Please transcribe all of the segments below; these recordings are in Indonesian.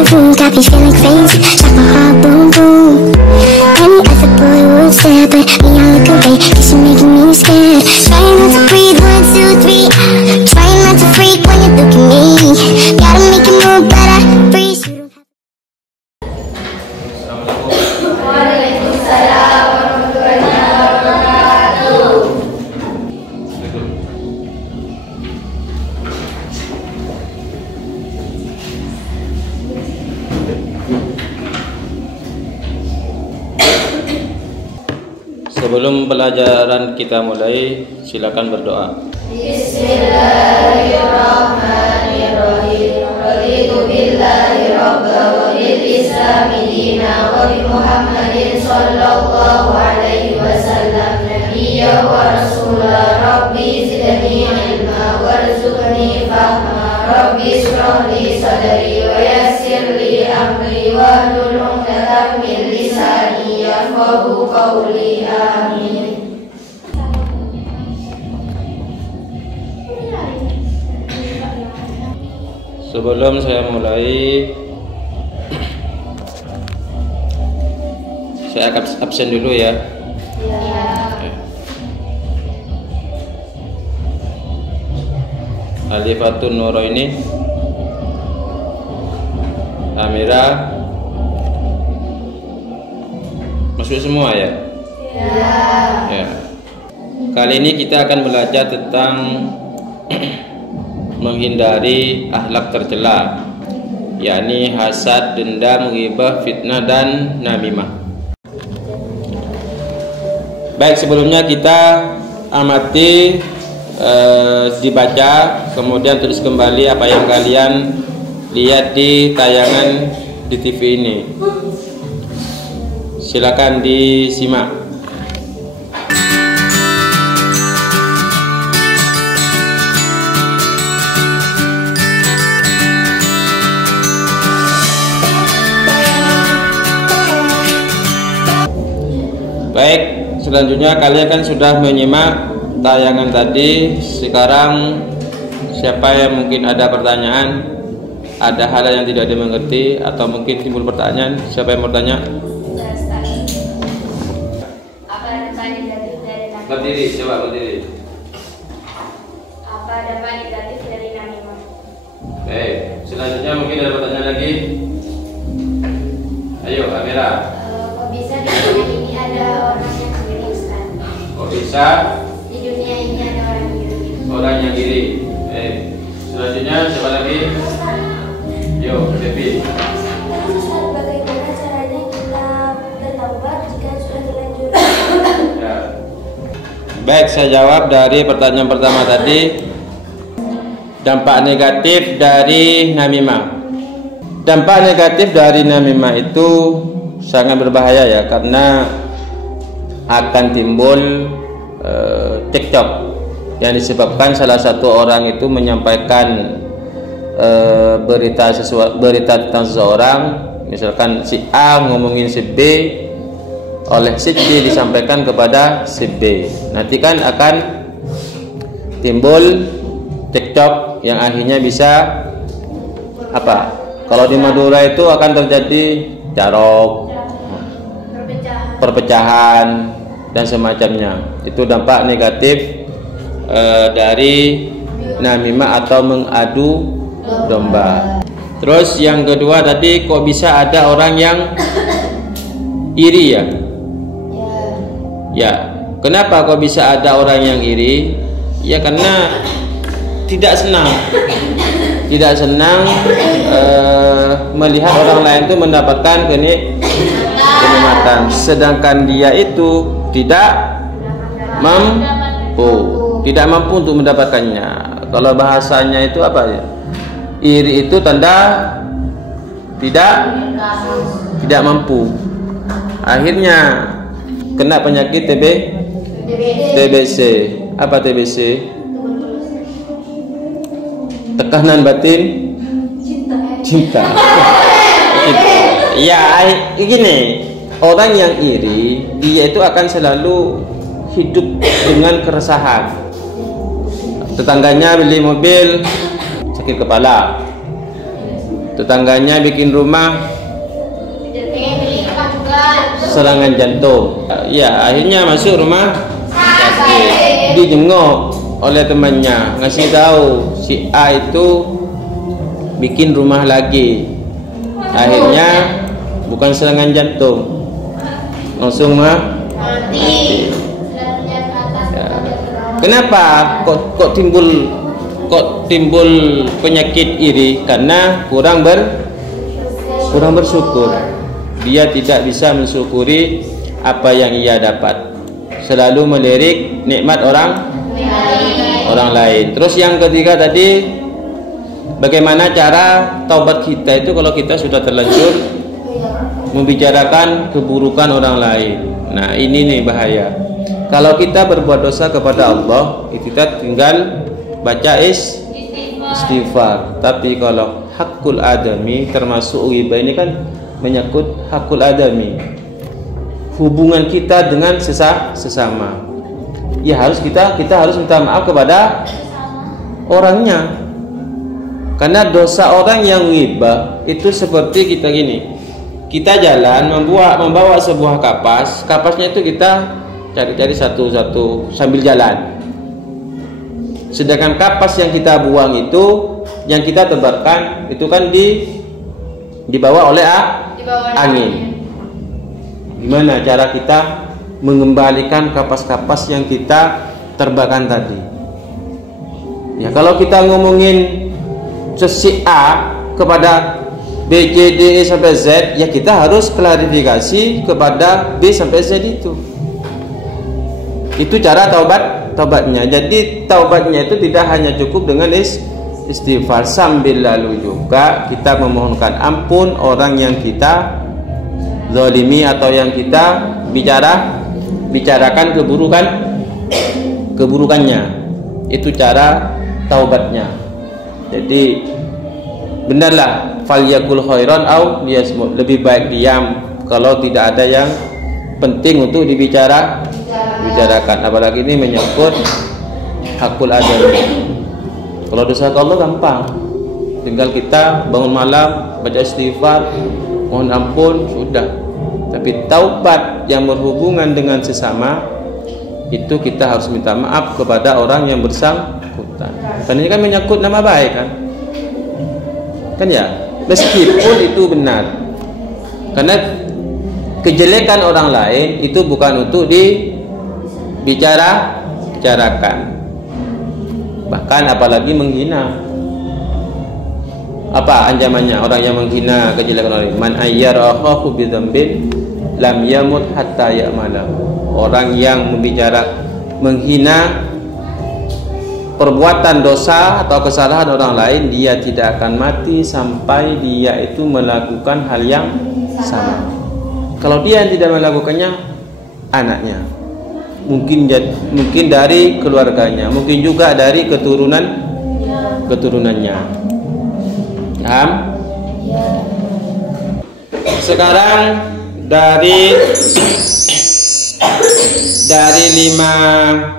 the room, got me feeling crazy. Shot my heart, boom, boom. Any other boy would stare, but me, I look away, cause you're making me scared. Trying not to breathe, 1, 2, 3. Trying not to freak when you look at me. Gotta make it move, but I freeze. Waalaikumsalam warahmatullahi wabarakatuh. Sebelum pelajaran kita mulai, silakan berdoa. Bismillahirrahmanirrahim. Raditu billahi rabba wa bil islami dina wa bi Muhammadin sallallahu alaihi wasallam nabiyya wa rasulah. Rabbi zidni ilma warzuqni fahma. Rabbi shrah li sadri wa yassir li amri wahlul 'uqdatam min lisani yafqahu qawli. Amin. Sebelum saya mulai, saya akan absen dulu ya. Alifatun Nuro ini, Amira, masuk semua ya? Ya. Kali ini kita akan belajar tentang menghindari akhlak tercela, yakni hasad, dendam, ghibah, fitnah, dan namimah. Baik, sebelumnya kita amati, dibaca, kemudian tulis kembali apa yang kalian lihat di tayangan di TV ini. Silakan disimak. Baik, selanjutnya kalian kan sudah menyimak tayangan tadi. Sekarang siapa yang mungkin ada pertanyaan, ada hal yang tidak dimengerti, atau mungkin timbul pertanyaan? Siapa yang bertanya? Apa dampak negatif dari namimah? Berdiri, coba berdiri. Apa dampak negatif dari namimah? Baik, selanjutnya mungkin ada pertanyaan lagi. Ayo, Amira. Kok bisa di dunia ini ada orang yang iri, Ustaz? Kok bisa Di dunia ini ada orang iri. orang yang iri? Selanjutnya siapa lagi? Yo, Devi. Ustaz, bagaimana caranya kita bertaubat jika sudah terlanjur? Ya. Baik, saya jawab dari pertanyaan pertama tadi. Dampak negatif dari namimah. Dampak negatif dari namimah itu sangat berbahaya ya, karena akan timbul cekcok yang disebabkan salah satu orang itu menyampaikan berita tentang seseorang. Misalkan si A ngomongin si B, oleh si B disampaikan kepada si B. Nanti kan akan timbul cekcok yang akhirnya bisa apa? Kalau di Madura itu akan terjadi carok, perpecahan, dan semacamnya. Itu dampak negatif dari namimah atau mengadu domba. Terus yang kedua tadi, kok bisa ada orang yang iri ya? Ya, kenapa kok bisa ada orang yang iri? Ya karena tidak senang melihat orang lain itu mendapatkan kenikmatan, sedangkan dia itu tidak mampu untuk mendapatkannya. Kalau bahasanya itu apa ya? Iri itu tanda tidak mampu. Akhirnya kena penyakit TBC. Apa TBC? Tekanan batin cinta. Ya, gini, orang yang iri dia itu akan selalu hidup dengan keresahan. Tetangganya beli mobil, sakit kepala. Tetangganya bikin rumah serangan jantung. Ya, akhirnya masuk rumah sakit. Dijenguk oleh temannya, ngasih tahu si A itu bikin rumah lagi. Akhirnya bukan serangan jantung, langsung mati. Ya. Kenapa kok timbul penyakit iri? Karena kurang bersyukur. Dia tidak bisa mensyukuri apa yang ia dapat. Selalu melirik nikmat orang lain. Terus yang ketiga tadi, bagaimana cara taubat kita itu kalau kita sudah terlanjur membicarakan keburukan orang lain. Nah, ini nih bahaya. Kalau kita berbuat dosa kepada Allah, kita tinggal baca istighfar. Tapi kalau hakul adami, termasuk ghibah ini kan menyangkut hakul adami, hubungan kita dengan sesama. Ya kita harus minta maaf kepada orangnya. Karena dosa orang yang ghibah itu seperti kita gini. Kita jalan membawa sebuah kapasnya itu kita cari-cari satu-satu sambil jalan. Sedangkan kapas yang kita buang itu, yang kita tebarkan itu kan dibawa oleh angin. Gimana cara kita mengembalikan kapas-kapas yang kita terbangkan tadi? Ya, kalau kita ngomongin si A kepada B, C, D, E sampai Z, ya kita harus klarifikasi kepada B sampai Z itu. Itu cara taubatnya. Jadi taubatnya itu tidak hanya cukup dengan istighfar, sambil lalu juga kita memohonkan ampun orang yang kita zalimi atau yang kita bicarakan keburukannya. Itu cara taubatnya. Jadi benarlah falyakul khairan au liyasmut, lebih baik diam kalau tidak ada yang penting untuk dibicarakan. Apalagi ini menyangkut hakul adami. Kalau dosa ke Allah gampang, tinggal kita bangun malam baca istighfar, mohon ampun, sudah. Tapi taubat yang berhubungan dengan sesama itu kita harus minta maaf kepada orang yang bersangkutan. Karena ini kan menyangkut nama baik kan ya, meskipun itu benar. Karena kejelekan orang lain itu bukan untuk dibicarakan. Bahkan apalagi menghina. Apa ancamannya orang yang menghina kejelekan orang lain? Man ayyara akhahu bi dzambin lam yamut hatta ya'mala. Orang yang menghina perbuatan dosa atau kesalahan orang lain, dia tidak akan mati sampai dia itu melakukan hal yang sama. Kalau dia yang tidak melakukannya, anaknya, mungkin dari keluarganya, mungkin juga dari keturunannya. Paham? Sekarang dari 5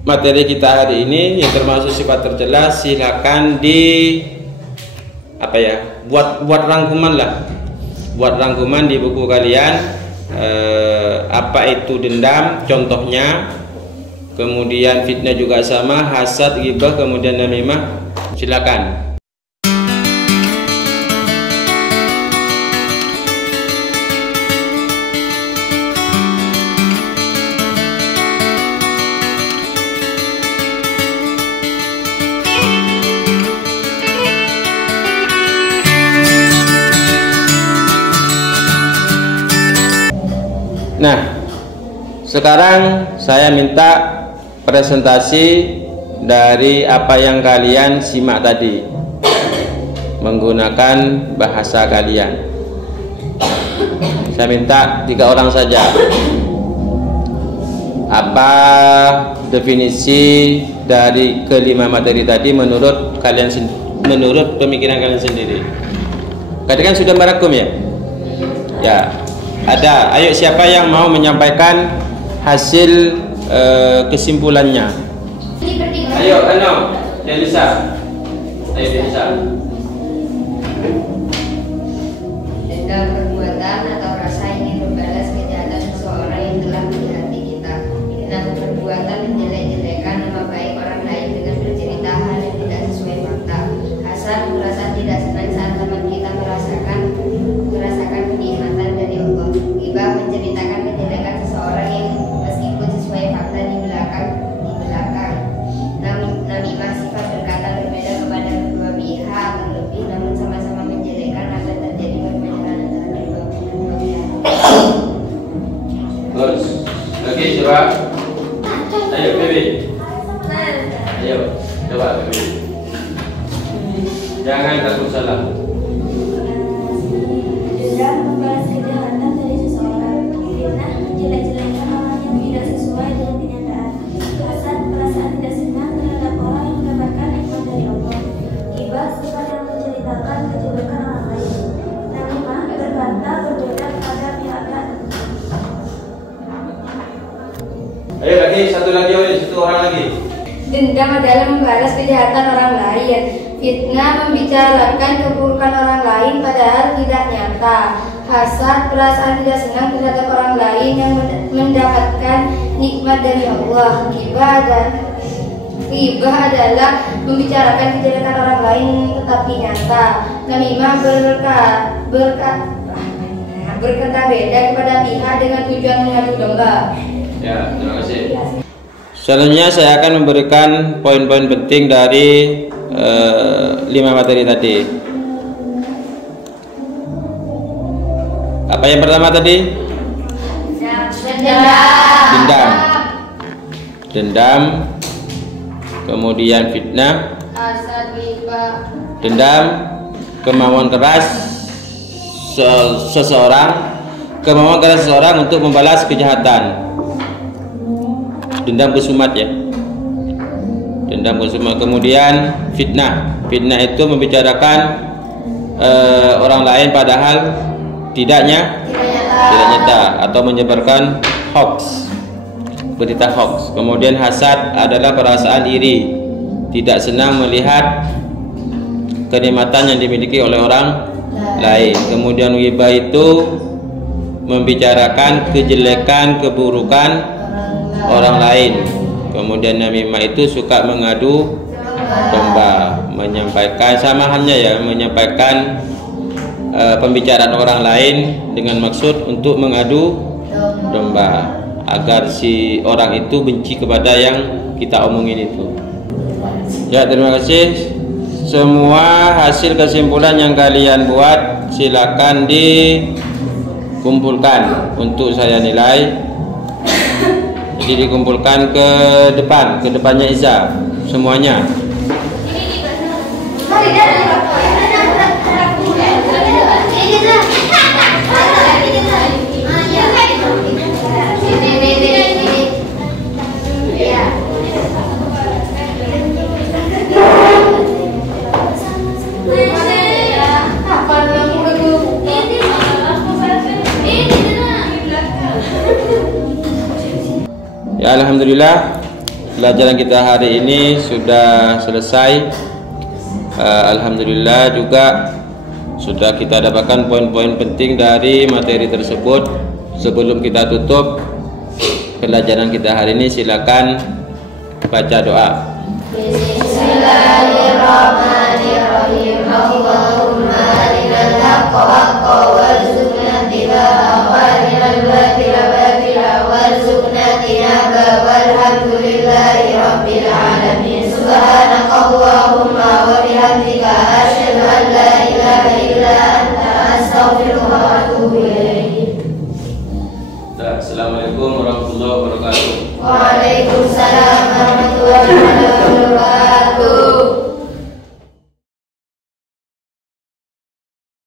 materi kita hari ini yang termasuk sifat tercela, silakan buat rangkuman lah. Buat rangkuman di buku kalian, apa itu dendam, contohnya, kemudian fitnah juga sama, hasad, ghibah, kemudian namimah. Silakan. Nah, sekarang saya minta presentasi dari apa yang kalian simak tadi menggunakan bahasa kalian. Saya minta 3 orang saja. Apa definisi dari ke-5 materi tadi menurut kalian, menurut pemikiran kalian sendiri? Tadi kan sudah merangkum ya? Ya. Ada, ayo siapa yang mau menyampaikan hasil kesimpulannya? Ayo, yang bisa. Ayo bisa. tidak senang saat teman kita merasakan kenikmatan dari Allah. Ghibah menceritakan kejelekan seseorang yang meskipun sesuai fakta di belakang. Namimah sifat berkata berbeda kepada kedua pihak, terlebih namun sama-sama menjelekkan agar terjadi perbedaan antara kedua pihak. Terus lagi coba. Ayo Bibi. Ayo coba Bibi. Jangan takut salah. Dendam membalas kejahatan dari seseorang. Fitnah menjelek-jelekan orang yang tidak sesuai dengan kenyataan. Hasad perasaan tidak senang terhadap orang yang mendapatkan nikmat dari Allah. Ghibah sifat yang menceritakan kejelekan orang lain. Namimah berkata berbeda pada pihaknya. Ayo lagi satu lagi, satu orang lagi. Dendam adalah membalas kejahatan orang lain. Fitnah membicarakan keburukan orang lain padahal tidak nyata. Hasad perasaan tidak senang terhadap orang lain yang mendapatkan nikmat dari Allah. Ghibah adalah membicarakan kejelekan orang lain tetapi nyata. Namimah berkata beda kepada pihak dengan tujuan mengadu domba. Ya, terima kasih. Selanjutnya saya akan memberikan poin-poin penting dari 5 materi tadi. Apa yang pertama tadi? Dendam. Kemudian fitnah. Dendam, kemauan keras seseorang untuk membalas kejahatan. Dendam kesumat ya. Dendam kesumat. Kemudian fitnah. Fitnah itu membicarakan orang lain padahal tidak nyata atau menyebarkan hoax, berita hoax. Kemudian hasad adalah perasaan iri, tidak senang melihat kenikmatan yang dimiliki oleh orang lain. Kemudian ghibah itu membicarakan kejelekan, keburukan orang lain. Kemudian namimah itu suka mengadu domba, menyampaikan sama halnya ya, menyampaikan pembicaraan orang lain dengan maksud untuk mengadu domba agar si orang itu benci kepada yang kita omongin itu. Ya, terima kasih. Semua hasil kesimpulan yang kalian buat silakan dikumpulkan untuk saya nilai. Jadi dikumpulkan ke depannya Iza semuanya. Ya, alhamdulillah pelajaran kita hari ini sudah selesai. Alhamdulillah juga sudah kita dapatkan poin-poin penting dari materi tersebut. Sebelum kita tutup pelajaran kita hari ini, silakan baca doa. Bismillahirrahmanirrahim. Allahumma arinal haqqa haqqan warzuqna ittiba'ahu wa arinal batila batila warzuqna ijtinabah. Walhamdulillahi rabbil alamin. Subhanakallahumma wa bihamdika asyhadu an la ilaha illa anta astaghfiruka wa atubu ilaik. Assalamualaikum warahmatullahi wabarakatuh. Waalaikumsalam warahmatullahi wabarakatuh.